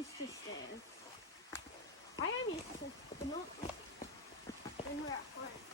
used to stairs. I am used to stairs, but not when we're at home.